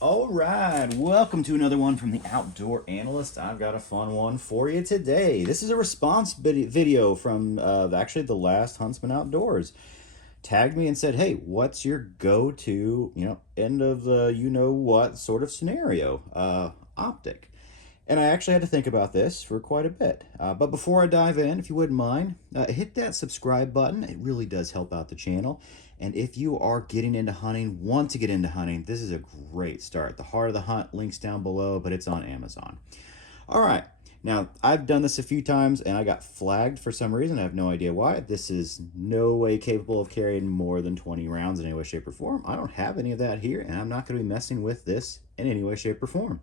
All right, welcome to another one from the Outdoor Analyst. I've got a fun one for you today. This is a response video from actually the last Huntsman Outdoors. Tagged me and said, "Hey, what's your go-to, end of the what sort of scenario? Optic." And I actually had to think about this for quite a bit. But before I dive in, if you wouldn't mind, hit that subscribe button. It really does help out the channel. And if you are getting into hunting, want to get into hunting, this is a great start. The Heart of the Hunt link's down below, but it's on Amazon. All right. Now, I've done this a few times and I got flagged for some reason. I have no idea why. This is no way capable of carrying more than 20 rounds in any way, shape, or form. I don't have any of that here, and I'm not going to be messing with this in any way, shape, or form.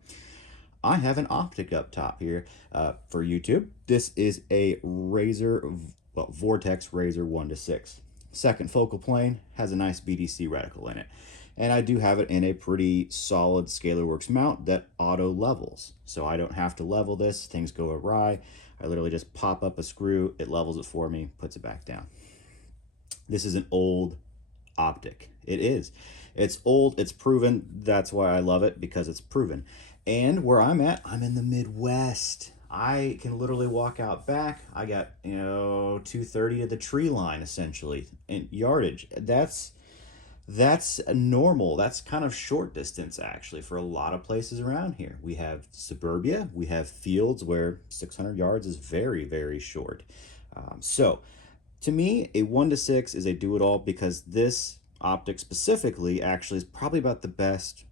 I have an Optic up top here for YouTube. This is a Vortex Razor 1-6. Second focal plane, has a nice BDC reticle in it. And I do have it in a pretty solid ScalarWorks mount that auto levels. So I don't have to level this, things go awry. I literally just pop up a screw, it levels it for me, puts it back down. This is an old Optic. It is. It's old, it's proven. That's why I love it, because it's proven. And where I'm at, I'm in the Midwest. I can literally walk out back. I got, 230 to the tree line essentially in yardage. That's normal. That's kind of short distance actually for a lot of places around here. We have suburbia, we have fields where 600 yards is very, very short. So to me, a 1-6 is a do-it-all, because this Optic specifically actually is probably about the best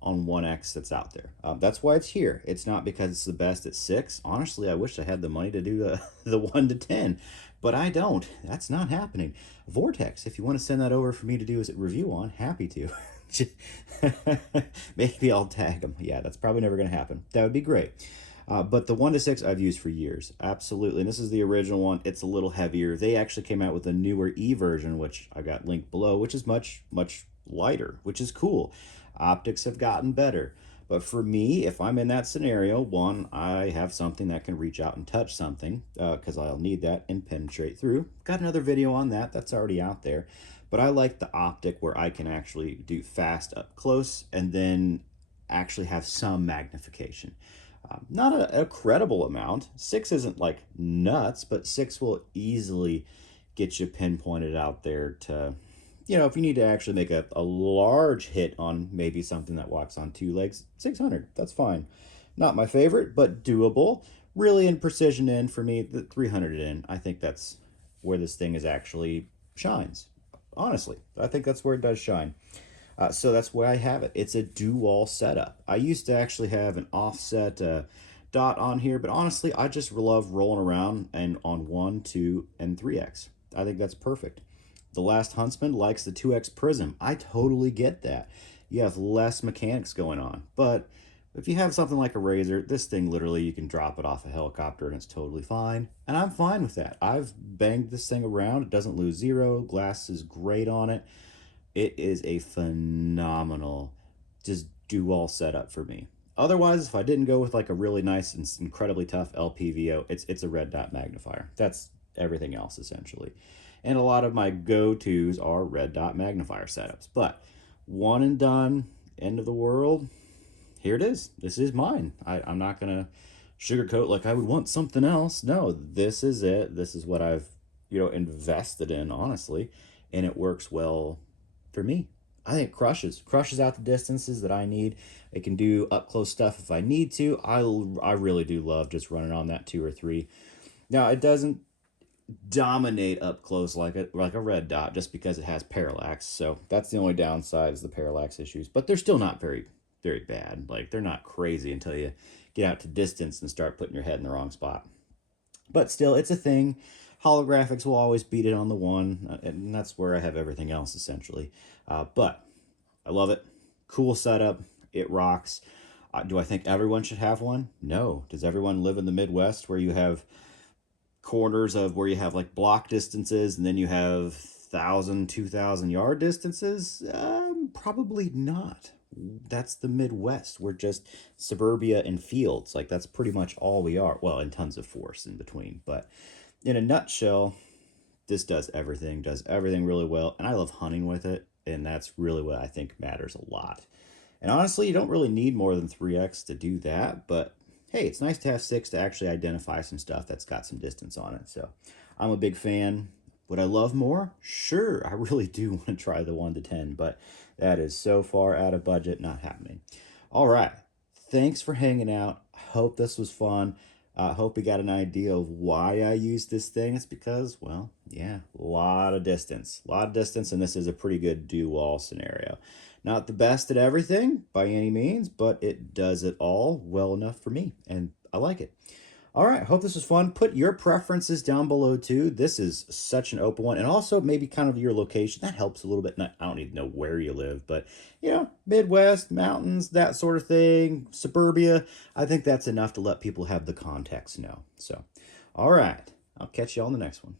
on 1X that's out there. That's why it's here. It's not because it's the best at 6. Honestly, I wish I had the money to do the 1-10, but I don't. That's not happening. Vortex, if you want to send that over for me to do a review on, happy to. Maybe I'll tag them. Yeah, that's probably never going to happen. That would be great. But the 1-6 I've used for years, absolutely. And this is the original one. It's a little heavier. They actually came out with a newer E version, which I got linked below, which is much, much lighter, which is cool. Optics have gotten better. But for me, if I'm in that scenario, one, I have something that can reach out and touch something, because I'll need that and penetrate through. Got another video on that. That's already out there. But I like the Optic where I can actually do fast up close and then actually have some magnification. Not a credible amount. 6 isn't like nuts, but 6 will easily get you pinpointed out there to, if you need to actually make a large hit on maybe something that walks on 2 legs, 600, that's fine. Not my favorite, but doable. Really in precision in for me, the 300 in, I think that's where this thing is actually shines. Honestly, I think that's where it does shine. So that's why I have it. It's a do-all setup. I used to actually have an offset dot on here, but honestly, I just love rolling around and on 1, 2, and 3X. I think that's perfect. The Last Huntsman likes the 2X Prism. I totally get that. You have less mechanics going on. But if you have something like a Razor, this thing literally, you can drop it off a helicopter and it's totally fine. And I'm fine with that. I've banged this thing around. It doesn't lose zero. Glass is great on it. It is a phenomenal, just do-all setup for me. Otherwise, if I didn't go with like a really nice and incredibly tough LPVO, it's a red dot magnifier. That's everything else essentially. And a lot of my go-tos are red dot magnifier setups. But one and done, end of the world, here it is. This is mine. I'm not going to sugarcoat like I would want something else. No, this is it. This is what I've, invested in, honestly. And it works well for me. I think crushes out the distances that I need. It can do up close stuff if I need to. I really do love just running on that 2 or 3. Now it doesn't dominate up close like a red dot, just because it has parallax. So that's the only downside, is the parallax issues. But they're still not very, very bad. Like, they're not crazy until you get out to distance and start putting your head in the wrong spot. But still, it's a thing. Holographics will always beat it on the 1, and that's where I have everything else essentially. But I love it. Cool setup. It rocks. Do I think everyone should have one? No. Does everyone live in the Midwest where you have corners of where you have like block distances and then you have 1,000, 2,000 yard distances? Probably not. That's the Midwest. We're just suburbia and fields. Like, that's pretty much all we are. Well, and tons of forest in between. But in a nutshell, this does everything really well. And I love hunting with it. And that's really what I think matters a lot. And honestly, you don't really need more than 3x to do that, but hey, it's nice to have 6 to actually identify some stuff that's got some distance on it. So I'm a big fan. Would I love more? Sure, I really do want to try the 1 to 10, but that is so far out of budget, not happening. All right, thanks for hanging out. I hope this was fun. I hope you got an idea of why I use this thing. It's because, well, yeah, a lot of distance. A lot of distance, and this is a pretty good do-all scenario. Not the best at everything by any means, but it does it all well enough for me, and I like it. All right, hope this was fun. Put your preferences down below too. This is such an open one. And also maybe kind of your location. That helps a little bit. I don't even know where you live, but you know, Midwest, mountains, that sort of thing, suburbia. I think that's enough to let people have the context know. So, all right, I'll catch you on the next one.